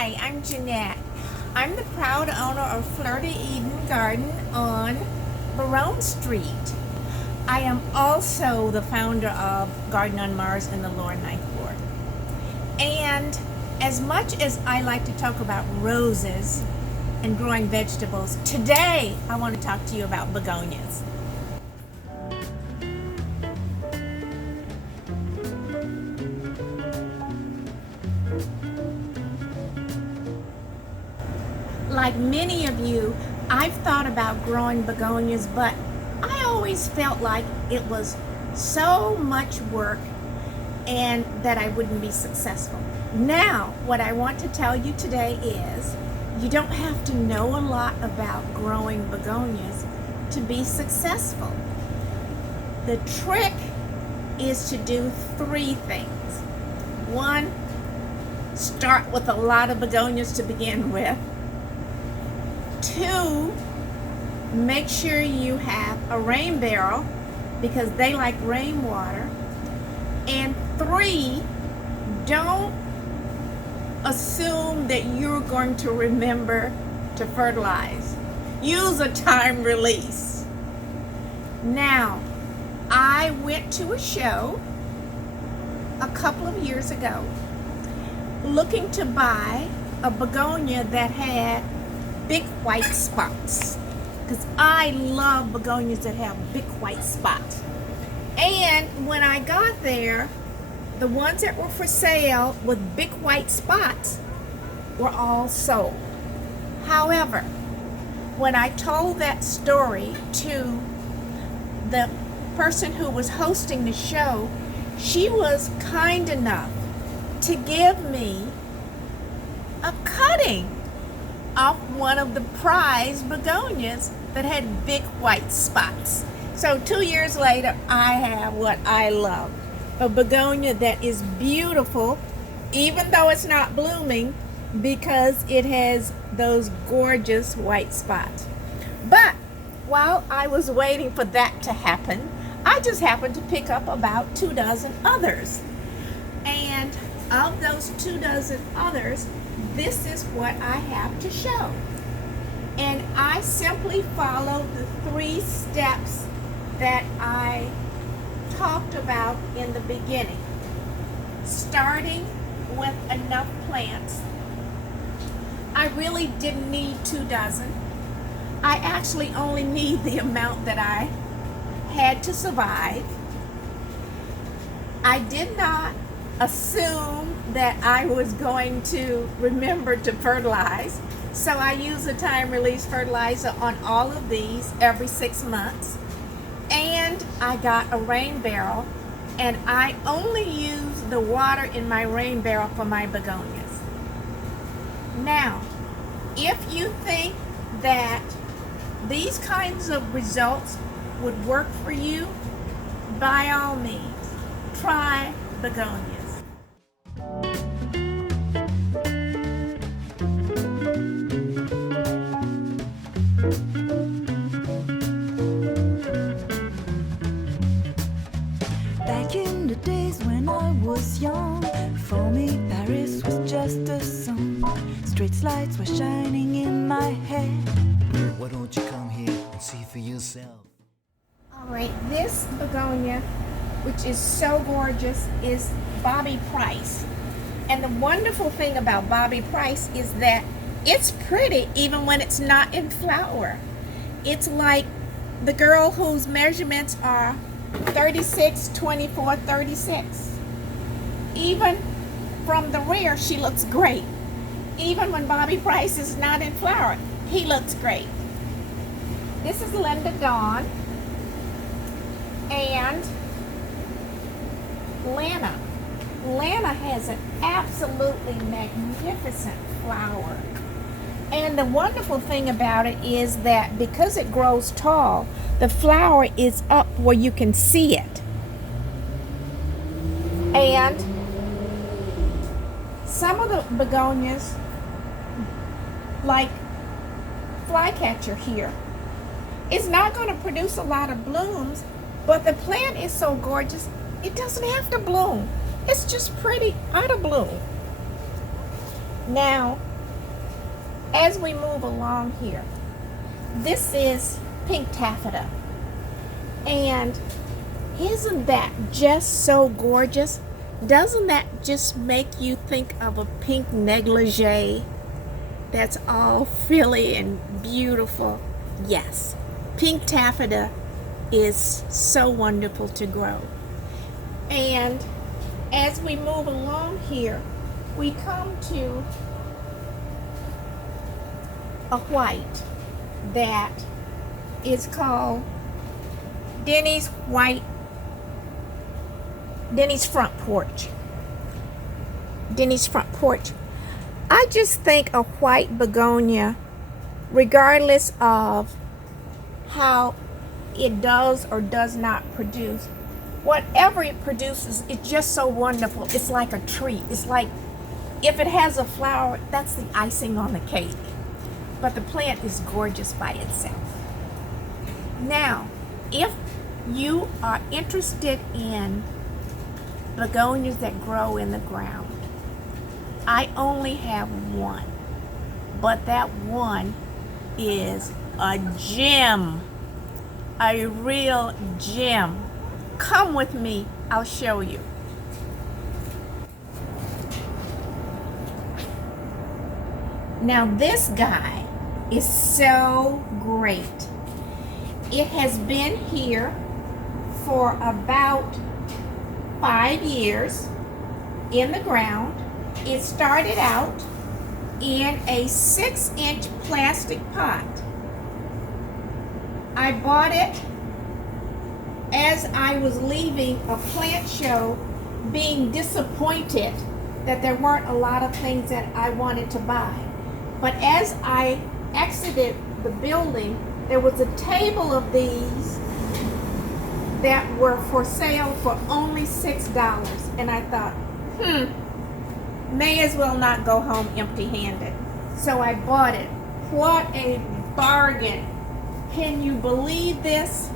Hi, I'm Jeanette. I'm the proud owner of Fleur de Eden Garden on Barone Street. I am also the founder of Garden on Mars in the lower ninth ward. And as much as I like to talk about roses and growing vegetables, today I want to talk to you about begonias. Like many of you, I've thought about growing begonias, but I always felt like it was so much work and that I wouldn't be successful. Now, what I want to tell you today is you don't have to know a lot about growing begonias to be successful. The trick is to do three things. One, start with a lot of begonias to begin with. Two, make sure you have a rain barrel because they like rainwater. And three, don't assume that you're going to remember to fertilize. Use a time release. Now, I went to a show a couple of years ago looking to buy a begonia that had big white spots, because I love begonias that have big white spots. And when I got there, the ones that were for sale with big white spots were all sold. However, when I told that story to the person who was hosting the show, she was kind enough to give me a cutting off one of the prize begonias that had big white spots. So 2 years later, I have what I love, a begonia that is beautiful, even though it's not blooming, because it has those gorgeous white spots. But while I was waiting for that to happen, I just happened to pick up about 2 dozen others. And of those 2 dozen others, this is what I have to show. And I simply followed the 3 steps that I talked about in the beginning. Starting with enough plants. I really didn't need 2 dozen. I actually only need the amount that I had to survive. I did not assume that I was going to remember to fertilize, so I use a time release fertilizer on all of these every 6 months. And I got a rain barrel, and I only use the water in my rain barrel for my begonias. Now, if you think that these kinds of results would work for you, by all means, try begonias. Back in the days when I was young, for me Paris was just a song. Street lights were shining in my head. Why don't you come here and see for yourself? Alright, this begonia, which is so gorgeous, is Bobby Price. And the wonderful thing about Bobby Price is that it's pretty even when it's not in flower. It's like the girl whose measurements are 36, 24, 36. Even from the rear, she looks great. Even when Bobby Price is not in flower, he looks great. This is Linda Dawn and Lana. Lana has an absolutely magnificent flower. And the wonderful thing about it is that because it grows tall, the flower is up where you can see it. And some of the begonias, like flycatcher here, is not going to produce a lot of blooms, but the plant is so gorgeous, it doesn't have to bloom. It's just pretty out of bloom. Now, as we move along here, this is pink taffeta. And isn't that just so gorgeous? Doesn't that just make you think of a pink negligee that's all frilly and beautiful? Yes, pink taffeta is so wonderful to grow. And as we move along here, we come to a white that is called Denny's front porch. Denny's front porch. I just think a white begonia, regardless of how it does or does not produce, whatever it produces, it's just so wonderful. It's like a treat. It's like if it has a flower, that's the icing on the cake. But the plant is gorgeous by itself. Now, if you are interested in begonias that grow in the ground, I only have one, but that one is a gem, a real gem. Come with me, I'll show you. Now this guy is so great. It has been here for about 5 years in the ground. It started out in a 6-inch plastic pot. I bought it as I was leaving a plant show, being disappointed that there weren't a lot of things that I wanted to buy. But as I exited the building, there was a table of these that were for sale for only $6. And I thought, may as well not go home empty-handed. So I bought it. What a bargain. Can you believe this?